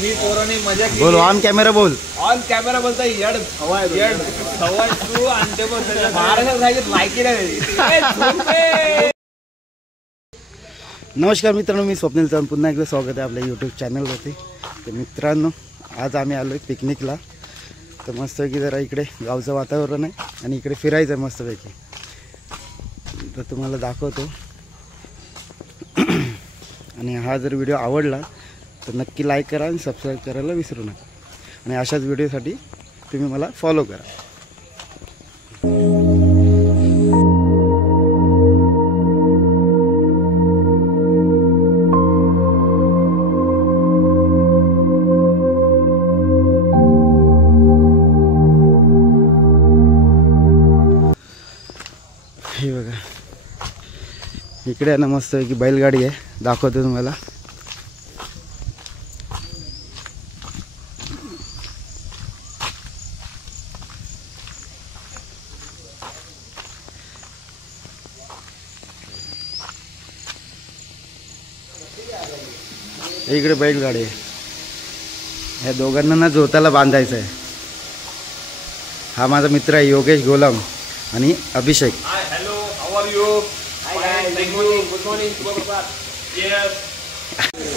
तुम्ही पोरांनी मजा केली। बोल ऑन कॅमेरा बोल। ऑन कॅमेरा बोलता येड हवाय तू आणि ते बस महाराष्ट्रात जायचं लायकी नाही। नमस्कार मित्रांनो, मी स्वप्नील चव्हाण, पुन्हा एकदा स्वागत आहे आपल्या यूट्यूब चॅनलवरती। तर मित्रांनो, आज आम्ही आलो आहे पिकनिकला। तर मस्तपैकी जरा इकडे गावचं वातावरण आहे आणि इकडे फिरायचं आहे मस्तपैकी। तर तुम्हाला दाखवतो आणि हा जर व्हिडिओ आवडला तर नक्की लाईक करा आणि सबस्क्राईब करायला विसरू नका आणि अशाच व्हिडिओसाठी तुम्ही मला फॉलो करा। हे बघा, इकडे ना मस्तपैकी बैलगाडी आहे, दाखवतो तुम्हाला। इकडे बैलगाडी आहे, ह्या दोघांना ना जोताला बांधायचं आहे। हा माझा मित्र आहे योगेश गोलम आणि Abhishek. Hello, how are you? Good morning.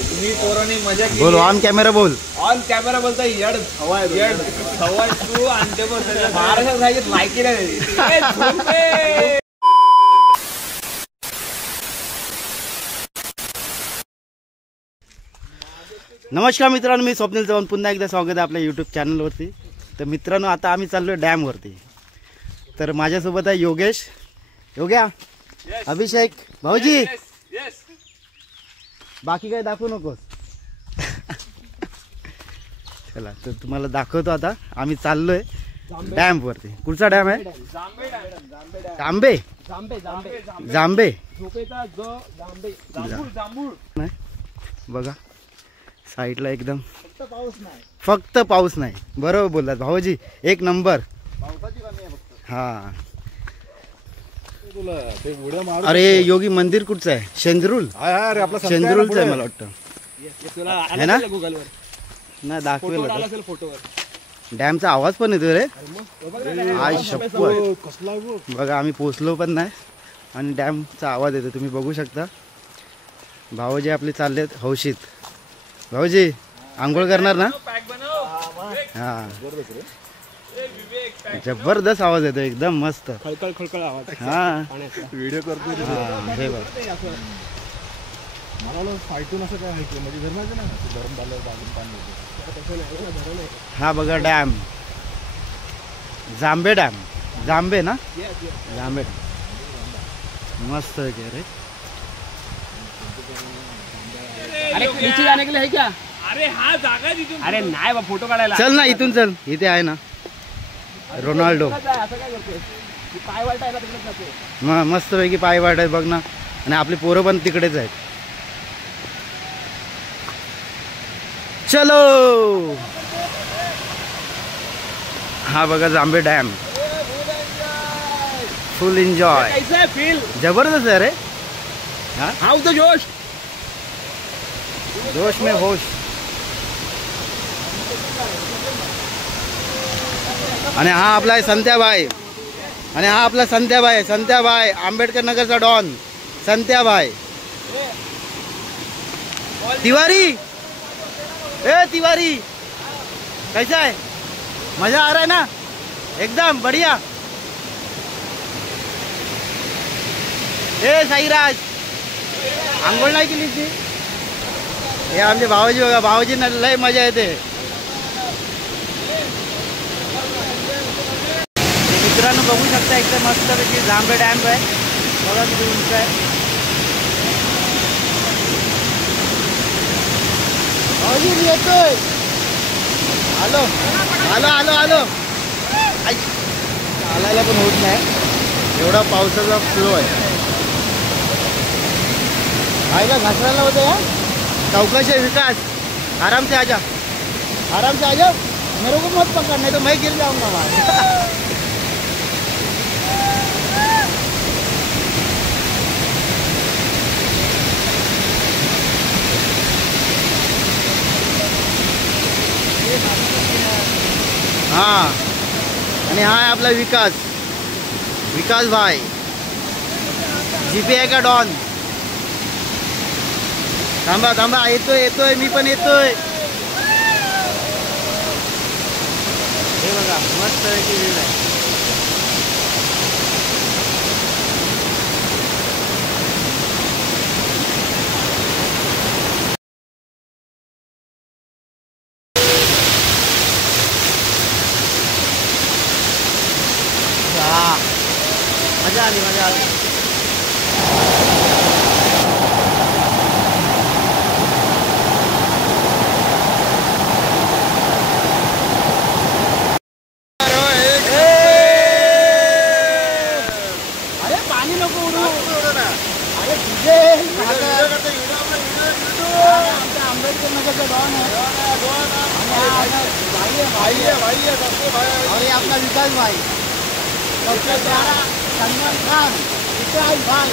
तुम्ही पोरांनी मजा केली। बोल ऑन कॅमेरा बोल। ऑन कॅमेरा बोलता येड हवाय तू आणि ते बस महाराष्ट्रात जायचं लायकी नाही। नमस्कार मित्रांनो, मी स्वप्नील चव्हाण, पुन्हा एकदा स्वागत आहे आपल्या यूट्यूब चॅनलवरती। तर मित्रांनो, आता आम्ही चाललो डॅमवरती। तर माझ्यासोबत आहे योगेश, योग्या, अभिषेक, भाऊजी। बाकी काय दाखवू नकोस। चला, तर तुम्हाला दाखवतो आता आम्ही चाललोय डॅमवरती। कुठचा डॅम आहे? जांबे जांबे नाही बघा, साईडला एकदम फक्त पाऊस नाही। बरोबर बोललात भाऊजी, एक नंबर। हा, अरे योगी मंदिर कुठचं आहे? शेंद्रुल? शेंद्रुलचं आहे मला वाटतं, है ना? नाही दाखवेल, डॅमचा आवाज पण येतो रे। आय शप्पथ, बघा आम्ही पोचलो पण नाही आणि डॅमचा आवाज येतो, तुम्ही बघू शकता। भाऊजी आपले चाललेत हौशीत। भाऊजी आंघोळ करणार ना? हा, जबरदस्त आवाज येतो, एकदम मस्त खळखळ आवाज। हा, व्हिडिओ करतो हे बघ। हा बघा डॅम, जांबे डॅम, जांबे ना? जांबे मस्त आहे रे। अरे नीचे जाने के लिए है क्या? अरे हाँ जागा है तिथून। अरे नाही बा, फोटो काढायला चल ना, इथून चल, इथे आहे ना रोनाल्डो। मस्त पैकी पाय वाट आहे बघ ना, आणि आपली पोरं पण तिकडेच आहेत। चलो, हा बघा जांबे डॅम, फुल एन्जॉय। कैसा है फील? जबरदस्त आहे रे। हाँ तो जोश, जोश में होश। आणि हा आपला आहे संत्याबाई, आणि हा आपला संत्याबाई, संत्याबाई आंबेडकर नगरचा डॉन संत्याबाई। तिवारी, ए तिवारी, कैसा है? मजा आ रहा है ना? एकदम बढ़िया। ए साईराज, आंघोळ नाही केली ती? हे आमचे भावाजी बघा, भावाजींना लय मजा येते। मित्रांनो बघू शकता, एकदम मस्त पैकी जांबे डॅम आहे बघा, किती उंच आहे। भाऊजी मी येतोय, आलो आलो आलो आलो। चालायला पण होत नाही, एवढा पावसाचा फ्लो आहे। आईला घासरायला होतं या चौकश है विकास, आराम से आजा, आराम से आजा, मेरे को मत पकड़, नहीं तो मैं गिर जाऊंगा वहाँ। हा आणि हा आहे आपला विकास भाई जीपी आहे का डॉन. थांबा येतोय मी पण येतोय. हे बघा मस्त आहे. मजा आली. अरे पाणी नको उडू. अरे तुझे आमच्या आंबेडकर नगरचा डॉन आहे. भाई आपला विकास भाई सलमान खान विकास भाई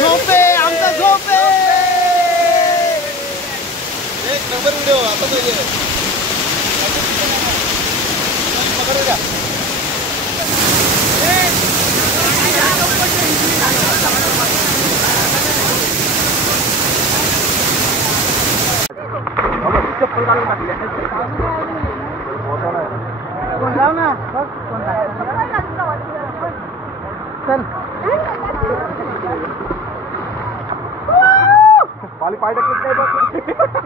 झोपे आमचा झोपे. एक नंबर व्हिडिओ आता पाय टाकत नाही.